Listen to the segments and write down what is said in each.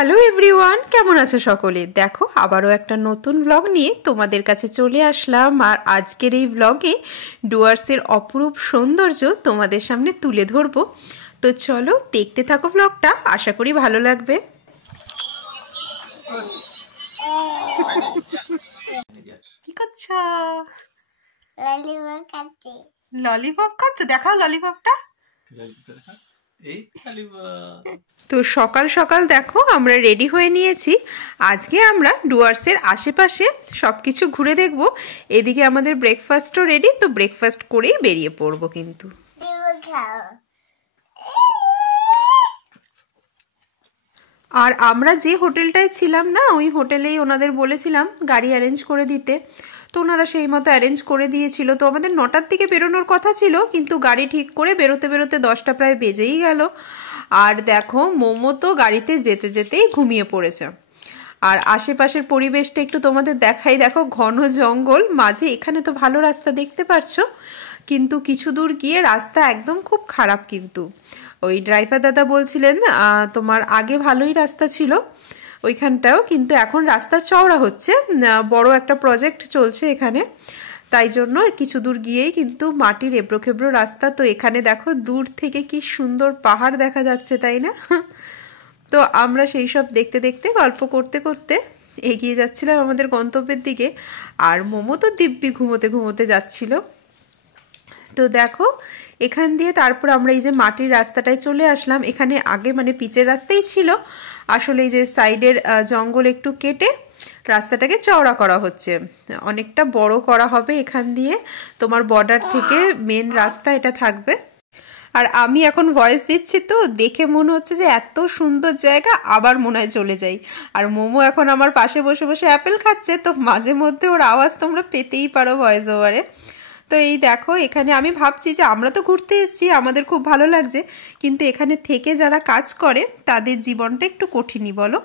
Hello everyone, কেমন আছো সকলে? দেখো আবারও একটা নতুন ব্লগ নিয়ে তোমাদের কাছে চলে আসলাম। আর আজকের এই ব্লগে ডুয়ার্সের অপরূপ সৌন্দর্য তোমাদের সামনে তুলে ধরবো। তো চলো দেখতে থাকো ব্লগটা, আশা করি ভালো লাগবে। কি করছো? ললিপপ খাচ্ছ? দেখাও ললিপপটা। তো সকাল সকাল দেখো আমরা রেডি হয়ে নিয়েছি। আজকে আমরা ডুয়ার্সের আশেপাশে সব কিছু ঘুরে দেখব। এদিকে আমাদের ব্রেকফাস্টও রেডি, তো ব্রেকফাস্ট করেই বেরিয়ে পড়বো। কিন্তু আর আমরা যে হোটেলটায় ছিলাম না, ওই হোটেলেই ওনাদের বলেছিলাম গাড়ি অ্যারেঞ্জ করে দিতে, তো ওনারা সেই মতো অ্যারেঞ্জ করে দিয়েছিল। তো আমাদের 9টার দিকে বেরোনোর কথা ছিল, কিন্তু গাড়ি ঠিক করে বেরোতে বেরোতে 10টা প্রায় বেজেই গেল। আর দেখো মোমো তো গাড়িতে যেতে যেতেই ঘুমিয়ে পড়েছে। আর আশেপাশের পরিবেশটা একটু তোমাদের দেখাই। দেখো ঘন জঙ্গল মাঝে, এখানে তো ভালো রাস্তা দেখতে পাচ্ছো, কিন্তু কিছু দূর গিয়ে রাস্তা একদম খুব খারাপ। কিন্তু ওই ড্রাইভার দাদা বলছিলেন তোমার আগে ভালোই রাস্তা ছিল ওইখানটাও, কিন্তু এখন রাস্তা চওড়া হচ্ছে, বড় একটা প্রজেক্ট চলছে এখানে, তাই জন্য কিছু দূর গিয়েই কিন্তু মাটির এবড়ো খেবড়ো রাস্তা। তো এখানে দেখো দূর থেকে কি সুন্দর পাহাড় দেখা যাচ্ছে, তাই না? তো আমরা সেই সব দেখতে দেখতে গল্প করতে করতে এগিয়ে যাচ্ছিলাম আমাদের গন্তব্যের দিকে। আর মোমো তো দিব্যি ঘুমোতে ঘুমোতে যাচ্ছিল। তো দেখো এখান দিয়ে তারপর আমরা এই যে মাটির রাস্তাটায় চলে আসলাম। এখানে আগে মানে পিচের রাস্তাই ছিল, আসলে এই যে সাইডের জঙ্গল একটু কেটে রাস্তাটাকে চওড়া করা হচ্ছে, অনেকটা বড় করা হবে। এখান দিয়ে তোমার বর্ডার থেকে মেন রাস্তা এটা থাকবে। আর আমি এখন ভয়েস দিচ্ছি, তো দেখে মনে হচ্ছে যে এত সুন্দর জায়গা, আবার মনে হয় চলে যাই। আর মোমো এখন আমার পাশে বসে বসে অ্যাপেল খাচ্ছে, তো মাঝে মধ্যে ওর আওয়াজ তোমরা পেতেই পারো ভয়েস ওভারে। তো এই দেখো এখানে আমি ভাবছি যে আমরা তো ঘুরতে এসেছি, আমাদের খুব ভালো লাগছে, কিন্তু এখানে থেকে যারা কাজ করে তাদের জীবনটা একটু কঠিনই বলো।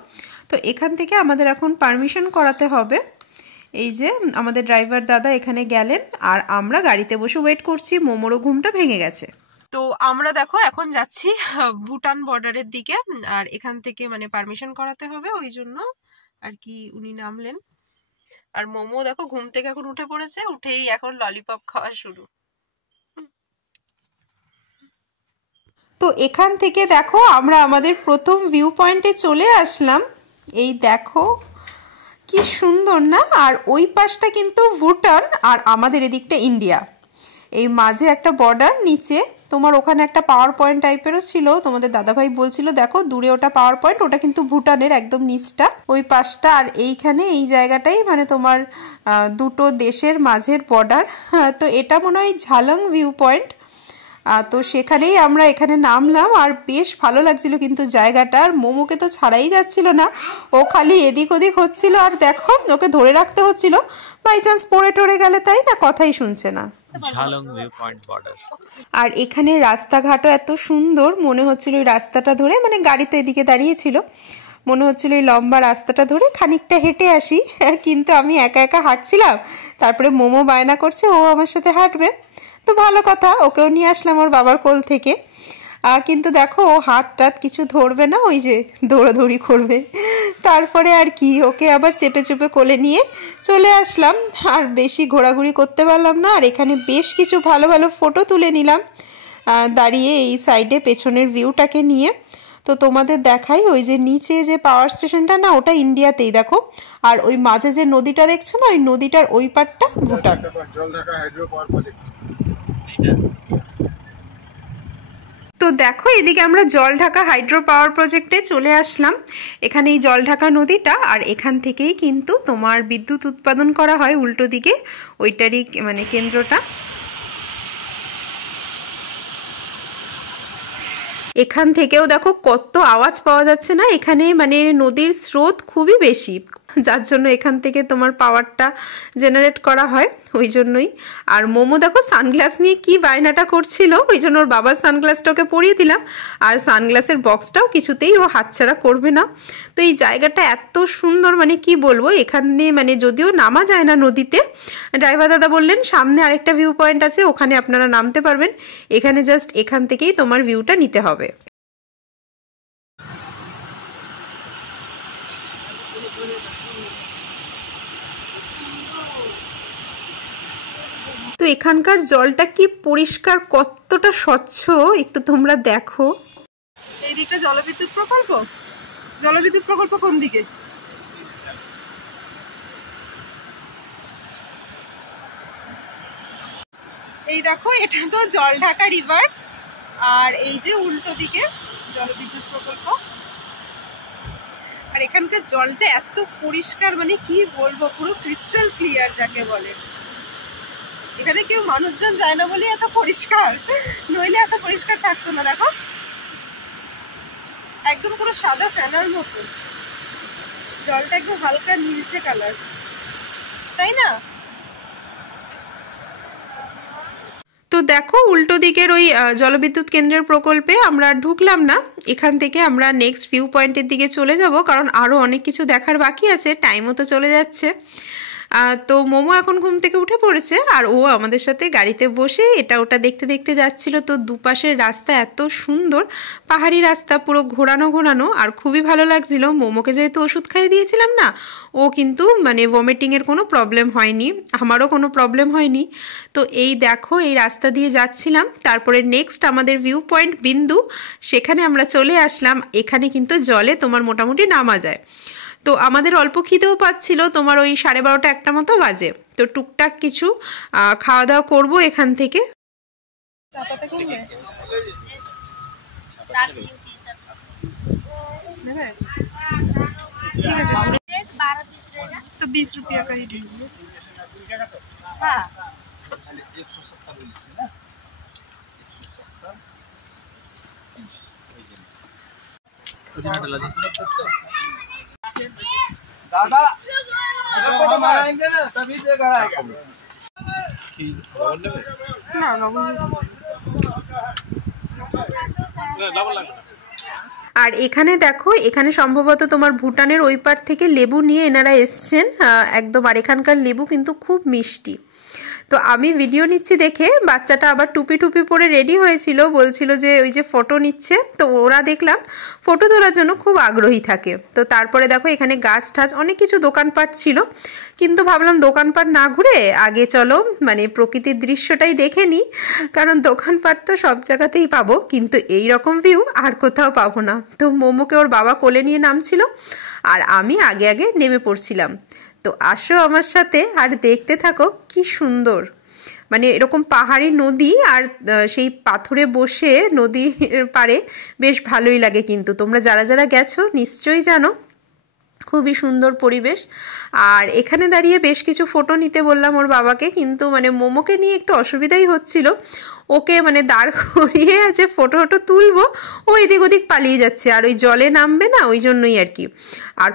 তো এখান থেকে আমাদের এখন পারমিশন করাতে হবে। এই যে আমাদের ড্রাইভার দাদা এখানে গেলেন, আর আমরা গাড়িতে বসে ওয়েট করছি। মোমোরও ঘুমটা ভেঙে গেছে। তো আমরা দেখো এখন যাচ্ছি ভুটান বর্ডারের দিকে, আর এখান থেকে মানে পারমিশন করাতে হবে, ওই জন্য আর কি উনি নামলেন। আর মোমো দেখো ঘুম থেকে এখন উঠে পড়েছে, উঠেই এখন ললিপপ খাওয়া শুরু। তো এখান থেকে দেখো আমরা আমাদের প্রথম ভিউ পয়েন্টে চলে আসলাম। এই দেখো কি সুন্দর না? আর ওই পাশটা কিন্তু ভুটান, আর আমাদের এদিকটা ইন্ডিয়া। এই মাঝে একটা বর্ডার, নিচে তোমার ওখানে একটা পাওয়ার পয়েন্ট টাইপেরও ছিল, তোমাদের দাদাভাই বলছিল দেখো দূরে ওটা পাওয়ার পয়েন্ট, ওটা কিন্তু ভুটানের একদম নিচটা ওই পাশটা। আর এইখানে এই জায়গাটাই মানে তোমার দুটো দেশের মাঝের বর্ডার। তো এটা মনে হয় ঝালং ভিউ পয়েন্ট। তো সেখানেই আমরা এখানে নামলাম, আর বেশ ভালো লাগছিল কিন্তু জায়গাটা। আর মোমোকে তো ছাড়াই যাচ্ছিল না, ও খালি এদিক ওদিক হচ্ছিল। আর দেখো ওকে ধরে রাখতে হচ্ছিল, বাই চান্স পড়ে টরে গেলে, তাই না, কথাই শুনছে না। Jhalong view point border. আর এখানে রাস্তাঘাটও এত সুন্দর, মনে হচ্ছিল ওই রাস্তাটা ধরে, মানে গাড়ি তো এদিকে দাঁড়িয়েছিল, মনে হচ্ছিল এই লম্বা রাস্তাটা ধরে খানিকটা হেঁটে আসি। কিন্তু আমি একা একা হাঁটছিলাম, তারপরে মোমো বায়না করছে ও আমার সাথে হাঁটবে, তো ভালো কথা, ওকেও নিয়ে আসলাম ওর বাবার কোল থেকে। কিন্তু দেখো ও হাত টাত কিছু ধরবে না, ওই যে দৌড়াদৌড়ি করবে। তারপরে আর কি ওকে আবার চেপে চেপে কোলে নিয়ে চলে আসলাম। আর বেশি ঘোরাঘুরি করতে পারলাম না। আর এখানে বেশ কিছু ভালো ভালো ফটো তুলে নিলাম দাঁড়িয়ে এই সাইডে পেছনের ভিউটাকে নিয়ে। তো তোমাদের দেখাই, ওই যে নিচে যে পাওয়ার স্টেশনটা না, ওটা ইন্ডিয়াতেই দেখো। আর ওই মাঝে যে নদীটা দেখছো না, ওই নদীটার ওই পারটা ভুটান। তো দেখো এদিকে আমরা জলঢাকা হাইড্রো পাওয়ার প্রজেক্টে চলে আসলাম। এখানে এই জলঢাকা নদীটা, আর এখান থেকেই কিন্তু তোমার বিদ্যুৎ উৎপাদন করা হয় উল্টো দিকে, ওইটারই মানে কেন্দ্রটা। এখান থেকেও দেখো কত আওয়াজ পাওয়া যাচ্ছে না, এখানে মানে নদীর স্রোত খুবই বেশি, যার জন্য এখান থেকে তোমার পাওয়ারটা জেনারেট করা হয়, ওই জন্যই। আর মোমো দেখো সানগ্লাস নিয়ে কি বায়নাটা করছিল, ওই জন্য ওর বাবার সানগ্লাসটা ওকে পরিয়ে দিলাম। আর সানগ্লাসের বক্সটাও কিছুতেই ও হাতছাড়া করবে না। তো এই জায়গাটা এত সুন্দর, মানে কি বলবো, এখানে মানে যদিও নামা যায় না নদীতে, ড্রাইভার দাদা বললেন সামনে আরেকটা ভিউ পয়েন্ট আছে, ওখানে আপনারা নামতে পারবেন, এখানে জাস্ট এখান থেকেই তোমার ভিউটা নিতে হবে। তো এখানকার জলটা কি পরিষ্কার, কতটা স্বচ্ছ একটু তোমরা দেখো। এই দিকটা জলবিদ্যুৎ প্রকল্প। জলবিদ্যুৎ প্রকল্প কোন দিকে? এই দেখো, এটা তো জলঢাকা রিভার, আর এই যে উল্টো দিকে জলবিদ্যুৎ প্রকল্প। আর এখানকার জলটা এত পরিষ্কার, মানে কি বলবো, পুরো ক্রিস্টাল ক্লিয়ার যাকে বলে। এখানে কেউ মানুষজন যায় না বলে এত পরিষ্কার, নইলে এত পরিষ্কার থাকতো না। দেখো একদম পুরো সাদা ফেনার মতো জলটা, একদম হালকা নীলচে কালার, তাই না? তো দেখো উল্টো দিকের ওই জলবিদ্যুৎ কেন্দ্রের প্রকল্পে আমরা ঢুকলাম না। এখান থেকে আমরা নেক্সট ভিউ পয়েন্টের দিকে চলে যাব, কারণ আরও অনেক কিছু দেখার বাকি আছে, টাইমও তো চলে যাচ্ছে। তো মোমো এখন ঘুম থেকে উঠে পড়েছে, আর ও আমাদের সাথে গাড়িতে বসে এটা ওটা দেখতে দেখতে যাচ্ছিল। তো দুপাশের রাস্তা এত সুন্দর, পাহাড়ি রাস্তা, পুরো ঘোরানো ঘোরানো, আর খুবই ভালো লাগছিল। মোমোকে যেহেতু ওষুধ খাইয়ে দিয়েছিলাম না, ও কিন্তু মানে ভমিটিংয়ের কোনো প্রবলেম হয়নি, আমারও কোনো প্রবলেম হয়নি। তো এই দেখো এই রাস্তা দিয়ে যাচ্ছিলাম, তারপরে নেক্সট আমাদের ভিউ পয়েন্ট বিন্দু, সেখানে আমরা চলে আসলাম। এখানে কিন্তু জলে তোমার মোটামুটি নামা যায়। তো আমাদের অল্প খিদেও পাচ্ছিল, তোমার ওই 12:30 একটা মতো বাজে। তো টুকটাক কিছু খাওয়া দাওয়া করবো এখান থেকে। तो 20 रुपया का ही दीजिए। हाँ। दादा हम आएंगे ना तभी देगा आएगा कि डबल लेवे ना डबल लगा। আর এখানে দেখো, এখানে সম্ভবত তোমার ভুটানের ওই পার থেকে লেবু নিয়ে এনারা এসছেন একদম। আর এখানকার লেবু কিন্তু খুব মিষ্টি। তো আমি ভিডিও নিচ্ছি দেখে বাচ্চাটা আবার টুপি টুপি পরে রেডি হয়েছিল, বলছিল যে ওই যে ফটো নিচ্ছে। তো ওরা দেখলাম ফটো তোলার জন্য খুব আগ্রহী থাকে। তো তারপরে দেখো এখানে গাছ টাছ অনেক কিছু দোকানপাট ছিল, কিন্তু ভাবলাম দোকানপাট না ঘুরে আগে চলো মানে প্রকৃতির দৃশ্যটাই দেখে নিই, কারণ দোকানপাট তো সব জায়গাতেই পাবো, কিন্তু এই রকম ভিউ আর কোথাও পাবো না। তো মোমোকে ওর বাবা কোলে নিয়ে নামছিল, আর আমি আগে আগে নেমে পড়ছিলাম। তো আসো আমার সাথে আর দেখতে থাকো কি সুন্দর, মানে এরকম পাহাড়ি নদী, আর সেই পাথরে বসে নদীর পাড়ে বেশ ভালোই লাগে। কিন্তু তোমরা যারা যারা গেছো নিশ্চয়ই জানো, খুবই সুন্দর পরিবেশ। আর এখানে দাঁড়িয়ে বেশ কিছু ফটো নিতে বললাম ওর বাবাকে, কিন্তু মানে মোমোকে নিয়ে একটু অসুবিধাই হচ্ছিল। ওকে মানে দাঁড় করিয়ে যে ফটো ফটো তুলবো, ও এদিক ওদিক পালিয়ে যাচ্ছে, আর ওই জলে নামবে না, ওই জন্যই আর কি। আর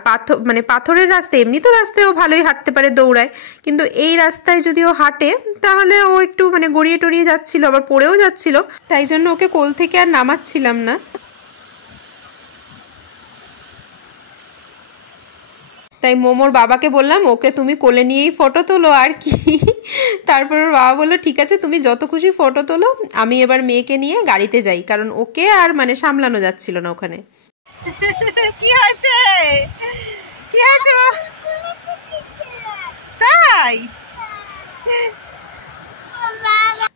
পাথরের রাস্তা, এমনি তো রাস্তায় ও ভালোই হাঁটতে পারে, দৌড়ায়, কিন্তু এই রাস্তায় যদি ও হাঁটে তাহলে ও একটু মানে গড়িয়ে টড়িয়ে যাচ্ছিল, আবার পড়েও যাচ্ছিল। তাই জন্য ওকে কোল থেকে আর নামাচ্ছিলাম না। তাই মোমোর বাবাকে বললাম ওকে তুমি কোলে নিয়েই ফটো তোলো আর কি। তারপর ওর বাবা বললো ঠিক আছে তুমি যত খুশি ফটো তোলো, আমি এবার মেয়েকে নিয়ে গাড়িতে যাই, কারণ ওকে আর মানে সামলানো যাচ্ছিল না ওখানে। কি হয়েছে, কি হয়েছে তাই?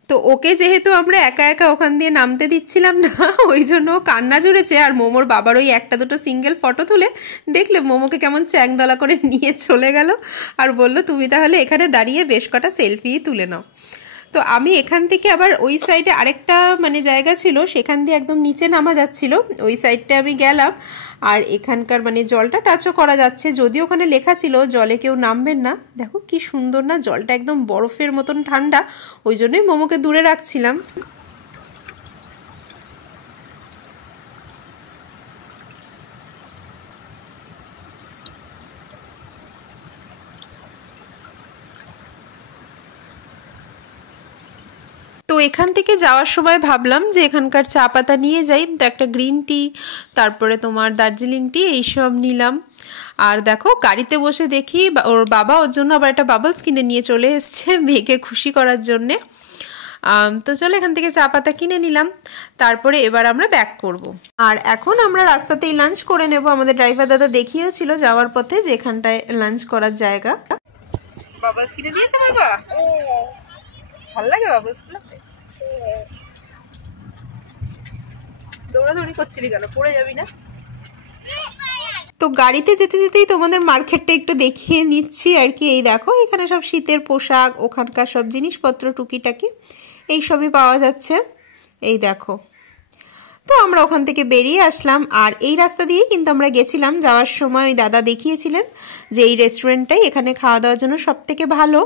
তো ওকে যেহেতু আমরা একা একা ওখান দিয়ে নামতে দিচ্ছিলাম না, ওই জন্য কান্না জুড়েছে। আর মোমোর বাবার ওই একটা দুটো সিঙ্গেল ফটো তুলে দেখলে মোমোকে কেমন চ্যাংদলা করে নিয়ে চলে গেল, আর বলল তুমি তাহলে এখানে দাঁড়িয়ে বেশ কটা সেলফি তুলে নাও। তো আমি এখান থেকে আবার ওই সাইডে আরেকটা মানে জায়গা ছিল, সেখান দিয়ে একদম নিচে নামা যাচ্ছিল, ওই সাইডটা আমি গেলাম। আর এখানকার মানে জলটা টাচও করা যাচ্ছে, যদিও ওখানে লেখা ছিল জলে কেউ নামবেন না। দেখো কি সুন্দর না, জলটা একদম বরফের মতন ঠান্ডা, ওই জন্যই মোমোকে দূরে রাখছিলাম। তো এখান থেকে যাওয়ার সময় ভাবলাম যে এখানকার চা পাতা নিয়ে যাই, তো একটা গ্রিন টি, তারপরে তোমার দার্জিলিং টি, এইসব নিলাম। আর দেখো গাড়িতে বসে দেখি ওর বাবা ওর জন্য আবার একটা বাবলস কিনে নিয়ে চলে এসছে মেয়েকে খুশি করার জন্যে। তো চলো এখান থেকে চা পাতা কিনে নিলাম, তারপরে এবার আমরা ব্যাক করব। আর এখন আমরা রাস্তাতেই লাঞ্চ করে নেব। আমাদের ড্রাইভার দাদা দেখিয়েছিল যাওয়ার পথে যে এখানটায় লাঞ্চ করার জায়গা। বাবলস কিনে দিয়েছে বাবা, ভালো লাগে বাবলস খেলতে? দৌড়াদৌড়ি করছিলি কেন, পড়ে যাবি না? তো গাড়িতে যেতে যেতেই তোমাদের মার্কেটটা একটু দেখিয়ে নিচ্ছি আর কি। এই দেখো এখানে সব শীতের পোশাক, ওখানকার সব জিনিসপত্র টুকিটাকি এইসবই পাওয়া যাচ্ছে। এই দেখো, তো আমরা ওখান থেকে বেরিয়ে আসলাম। আর এই রাস্তা দিয়েই কিন্তু আমরা গেছিলাম। যাওয়ার সময় ওই দাদা দেখিয়েছিলেন যে এই রেস্টুরেন্টটাই এখানে খাওয়া দাওয়ার জন্য সব থেকে ভালো।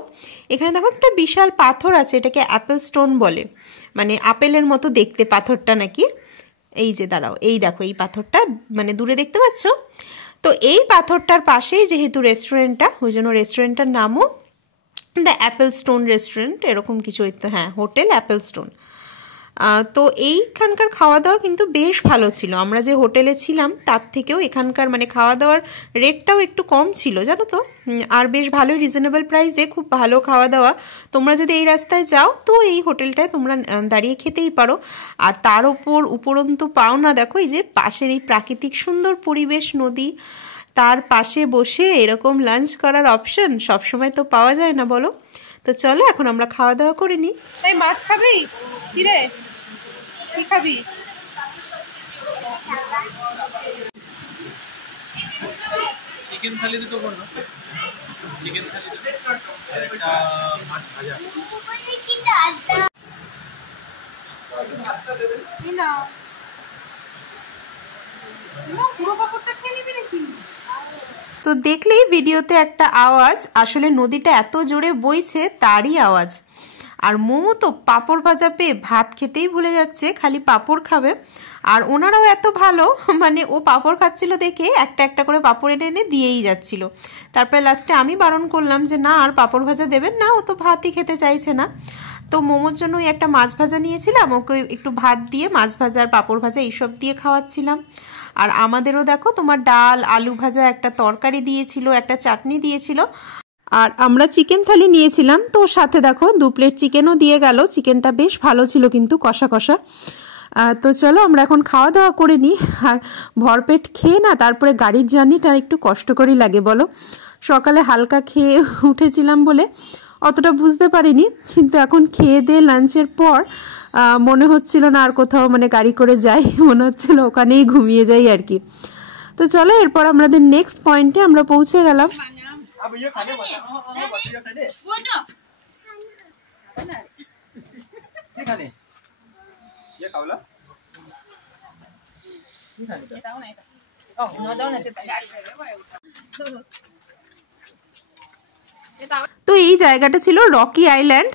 এখানে দেখো একটা বিশাল পাথর আছে, এটাকে অ্যাপেল স্টোন বলে, মানে আপেলের মতো দেখতে পাথরটা নাকি। এই যে দাঁড়াও, এই দেখো এই পাথরটা মানে দূরে দেখতে পাচ্ছ? তো এই পাথরটার পাশেই যেহেতু রেস্টুরেন্টটা, ওই জন্য রেস্টুরেন্টটার নামও দ্য অ্যাপেল স্টোন রেস্টুরেন্ট, এরকম কিছু। হ্যাঁ, হোটেল অ্যাপেল স্টোন। তো এইখানকার খাওয়া দাওয়া কিন্তু বেশ ভালো ছিল। আমরা যে হোটেলে ছিলাম তার থেকেও এখানকার মানে খাওয়া দাওয়ার রেটটাও একটু কম ছিল, জানো তো। আর বেশ ভালোই রিজনেবল প্রাইসে খুব ভালো খাওয়া দাওয়া। তোমরা যদি এই রাস্তায় যাও তো এই হোটেলটায় তোমরা দাঁড়িয়ে খেতেই পারো। আর তার উপরন্তু পাও না, দেখো এই যে পাশের এই প্রাকৃতিক সুন্দর পরিবেশ, নদী, তার পাশে বসে এরকম লাঞ্চ করার অপশন সবসময় তো পাওয়া যায় না, বলো। তো চলো এখন আমরা খাওয়া দাওয়া করে নিই। এই মাছ খাবি? কি রে, কি খাবি? চিকেন থালি দুটো করো। চিকেন থালি দুটো, একটা মাছ ভাজা। কি না পুরো পাপড়টা খেয়ে নিবি নাকি? তো দেখলেই ভিডিওতে একটা আওয়াজ, আসলে নদীটা এত জোরে বইছে তারই আওয়াজ। আর মোমো তো পাঁপড় ভাজা পেয়ে ভাত খেতেই ভুলে যাচ্ছে, খালি পাঁপড় খাবে। আর ওনারাও এত ভালো, মানে ও পাঁপড় খাচ্ছিল দেখে একটা একটা করে পাঁপড় এনে এনে দিয়েই যাচ্ছিল। তারপরে লাস্টে আমি বারণ করলাম যে না আর পাঁপড় ভাজা দেবেন না, ও তো ভাতই খেতে চাইছে না। তো মোমোর জন্য ওই একটা মাছ ভাজা নিয়েছিলাম, ওকে একটু ভাত দিয়ে মাছ ভাজা আর পাঁপড় ভাজা এইসব দিয়ে খাওয়াচ্ছিলাম। আর আমাদেরও দেখো তোমার ডাল, আলু ভাজা, একটা তরকারি দিয়েছিল, একটা চাটনি দিয়েছিল। আর আমরা চিকেন থালি নিয়েছিলাম, তো সাথে দেখো 2 প্লেট চিকেনও দিয়ে গেল। চিকেনটা বেশ ভালো ছিল কিন্তু, কষা কষা। তো চলো আমরা এখন খাওয়া দাওয়া করে নিই। আর ভরপেট খেয়ে না তারপরে গাড়ির জার্নিটা একটু কষ্টকরই লাগে, বলো। সকালে হালকা খেয়ে উঠেছিলাম বলে অতটা বুঝতে পারিনি, কিন্তু এখন খেয়ে দিয়ে লাঞ্চের পর মনে হচ্ছিল না আর কোথাও মানে গাড়ি করে যাই, মনে হচ্ছিল ওখানেই ঘুমিয়ে যাই আর কি। তো চলো এরপর আমাদের নেক্সট পয়েন্টে আমরা পৌঁছে গেলাম। তো এই জায়গাটা ছিল রকি আইল্যান্ড।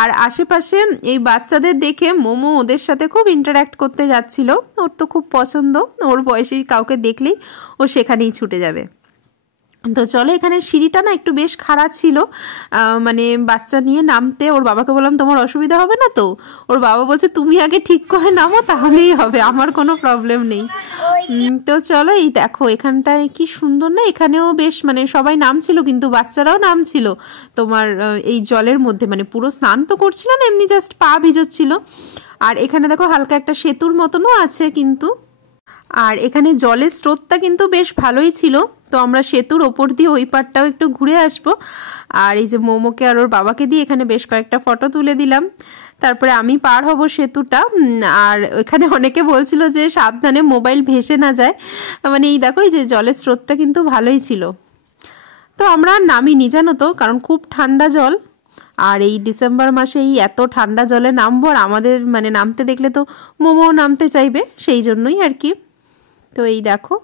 আর আশেপাশে এই বাচ্চাদের দেখে মোমো ওদের সাথে খুব ইন্টারঅ্যাক্ট করতে যাচ্ছিল। ওর তো খুব পছন্দ, ওর বয়সী কাউকে দেখলেই ও সেখানেই ছুটে যাবে। তো চলো, এখানে সিঁড়িটা না একটু বেশ খারাপ ছিল, মানে বাচ্চা নিয়ে নামতে। ওর বাবাকে বললাম তোমার অসুবিধা হবে না তো? ওর বাবা বলছে তুমি আগে ঠিক করে নামো তাহলেই হবে, আমার কোনো প্রবলেম নেই। তো চলো, এই দেখো এখানটায় কি সুন্দর না, এখানেও বেশ মানে সবাই নামছিল, কিন্তু বাচ্চারাও নামছিল তোমার এই জলের মধ্যে, মানে পুরো স্নান তো করছিল না, এমনি জাস্ট পা ভিজোচ্ছিল। আর এখানে দেখো হালকা একটা সেতুর মতনও আছে কিন্তু। আর এখানে জলের স্রোতটা কিন্তু বেশ ভালোই ছিল। তো আমরা সেতুর ওপর দিয়ে ওই পারটাও একটু ঘুরে আসবো। আর এই যে মোমোকে আর ওর বাবাকে দিয়ে এখানে বেশ কয়েকটা ফটো তুলে দিলাম। তারপরে আমি পার হব সেতুটা। আর এখানে অনেকে বলছিল যে সাবধানে মোবাইল ভেসে না যায়, মানে এই দেখো এই যে জলের স্রোতটা কিন্তু ভালোই ছিল। তো আমরা নামিনি জানো তো, কারণ খুব ঠান্ডা জল। আর এই ডিসেম্বর মাসে এই এত ঠান্ডা জলে নামবো, আর আমাদের মানে নামতে দেখলে তো মোমো নামতে চাইবে, সেই জন্যই আর কি। তো এই দেখো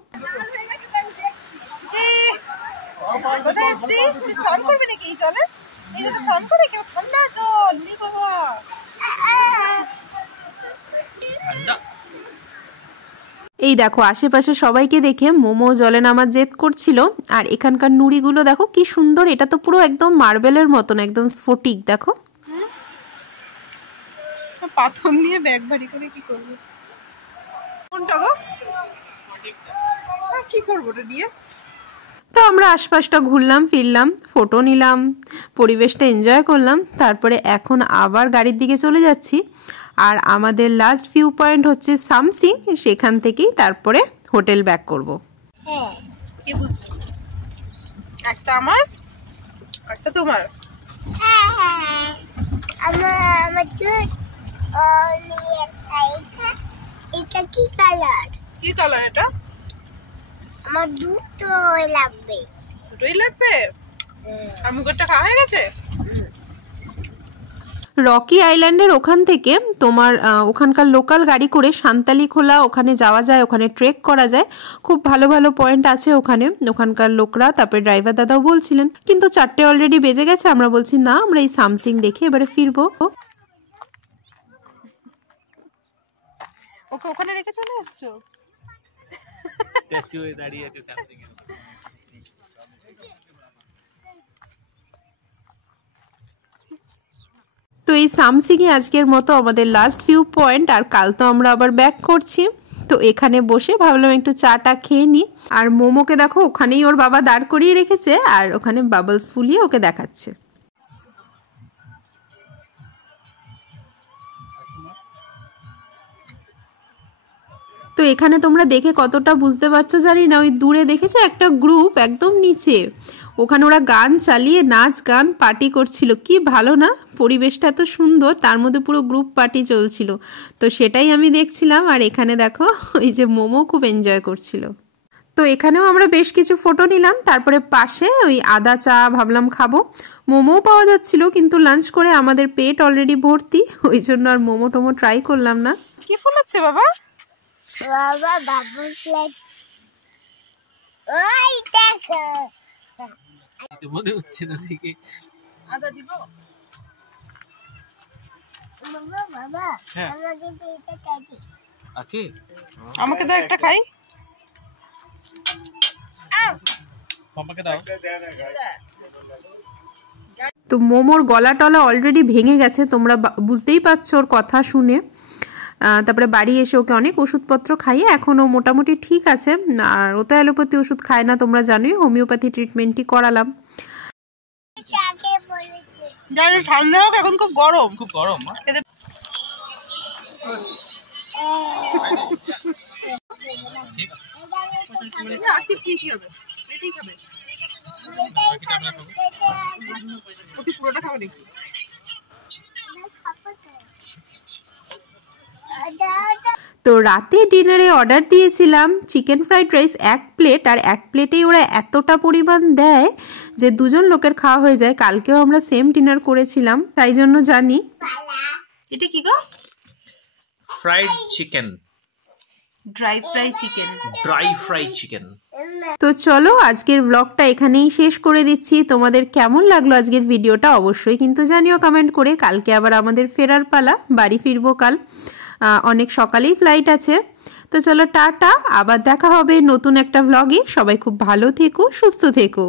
এই দেখো আশেপাশে সবাইকে দেখে মোমো জলে নামার জেদ করছিল। আর এখানকার নুড়িগুলো দেখো কি সুন্দর, এটা তো পুরো একদম মার্বেলের মতন, একদম স্ফটিক। দেখো পাথর নিয়ে ব্যাগ ভারী করে কি করবো, কোনটা গো কি করবো ওটা দিয়ে। তো আমরা আশপাশটা ঘুরলাম ফিরলাম, ফটো নিলাম, পরিবেশটা এনজয় করলাম। তারপরে এখন আবার গাড়ির দিকে চলে যাচ্ছি। আর আমাদের লাস্ট ভিউ পয়েন্ট হচ্ছে সামসিং, সেখান থেকেই তারপরে হোটেল ব্যাক করব। কে বুঝলো, একটা আমার একটা তোমার। আমার দুধ এটা কি কালার? কি কালার এটা? আমার দুটো লাগবে। দুটোই লাগবে? আর মুখেরটা খাওয়া হয়ে গেছে? রকি আইল্যান্ডের ওখান থেকে তোমার ওখানকার লোকাল গাড়ি করে সান্তালি খোলা ওখানে যাওয়া যায়, ওখানে ট্রেক করা যায়। খুব ভালো ভালো পয়েন্ট আছে ওখানে, ওখানকার লোকরা তারপরে ড্রাইভার দাদাও বলছিলেন। কিন্তু 4টে অলরেডি বেজে গেছে, আমরা বলছি না আমরা এই সামসিং দেখে এবারে ফিরবো। ওকে ওখানে রেখে চলে আসছো? স্ট্যাচু হয়ে দাঁড়িয়ে আছে সামসিং এর। তো এই সামসিংই আজকের মতো আমাদের লাস্ট ভিউ পয়েন্ট, আর কাল তো আমরা আবার ব্যাক করছি। তো এখানে বসে ভাবলাম একটু চাটা খেয়ে নিই। আর মোমোকে দেখো ওখানেই ওর বাবা দাঁড় করিয়ে রেখেছে, আর ওখানে বাবলস ফুলিয়ে ওকে দেখাচ্ছে। তো এখানে তোমরা দেখে কতটা বুঝতে পারছো জানি না, ওই দূরে দেখেছো একটা গ্রুপ একদম নিচে, ওখানে ওরা গান চালিয়ে নাচ গান পার্টি করছিল। কি ভালো না, পরিবেশটা এত সুন্দর, তার মধ্যে পুরো গ্রুপ পার্টি চলছিল। তো সেটাই আমি দেখছিলাম। আর এখানে দেখো ওই যে মোমো খুব এনজয় করছিল। তো এখানেও আমরা বেশ কিছু ফটো নিলাম। তারপরে পাশে ওই আদা চা ভাবলাম খাবো, মোমোও পাওয়া যাচ্ছিল, কিন্তু লাঞ্চ করে আমাদের পেট অলরেডি ভর্তি, ওই জন্য আর মোমো টোমো ট্রাই করলাম না। কি ফোলাচ্ছে বাবা? বাবা বাবু ফ্ল্যাট ওই দেখো তো মনে হচ্ছে না দেখে। আদা দিব বাবা বাবা হ্যাঁ আমাকে এটা চাই আছে, আমাকে দাও একটা খাই। পাপাকে দাও। তো মোমোর গলা টলা অলরেডি ভেঙে গেছে, তোমরা বুঝতেই পারছো ওর কথা শুনে। তারপরে বাড়ি এসে ওকে অনেক ওষুধপত্র খাইয়ে এখনও মোটামুটি ঠিক আছে। আর ও তো অ্যালোপ্যাথি ওষুধ খায় না, তোমরা জানোই, হোমিওপ্যাথি ট্রিটমেন্টই করালাম। ঠান্ডা হোক, এখন খুব গরম, খুব গরম। পুরোটা খাবে নাকি? তো রাতে ডিনারে অর্ডার দিয়েছিলাম চিকেন ফ্রাইড রাইস 1 প্লেট, আর 1 প্লেটেই ওরা এতটা পরিমাণ দেয় যে 2জন লোকের খাওয়া হয়ে যায়। কালকেও আমরা সেম ডিনার করেছিলাম, তাই জন্য জানি। এটা কি গো? Fried chicken, dry fry chicken. Dry fry chicken. তো চলো আজকের ব্লগটা এখানেই শেষ করে দিচ্ছি। তোমাদের কেমন লাগলো আজকের ভিডিওটা অবশ্যই কিন্তু জানিও কমেন্ট করে। কালকে আবার আমাদের ফেরার পালা, বাড়ি ফিরবো কাল, অনেক সকালেই ফ্লাইট আছে। তো চলো টাটা, আবার দেখা হবে নতুন একটা ব্লগে। সবাই খুব ভালো থেকো, সুস্থ থেকো।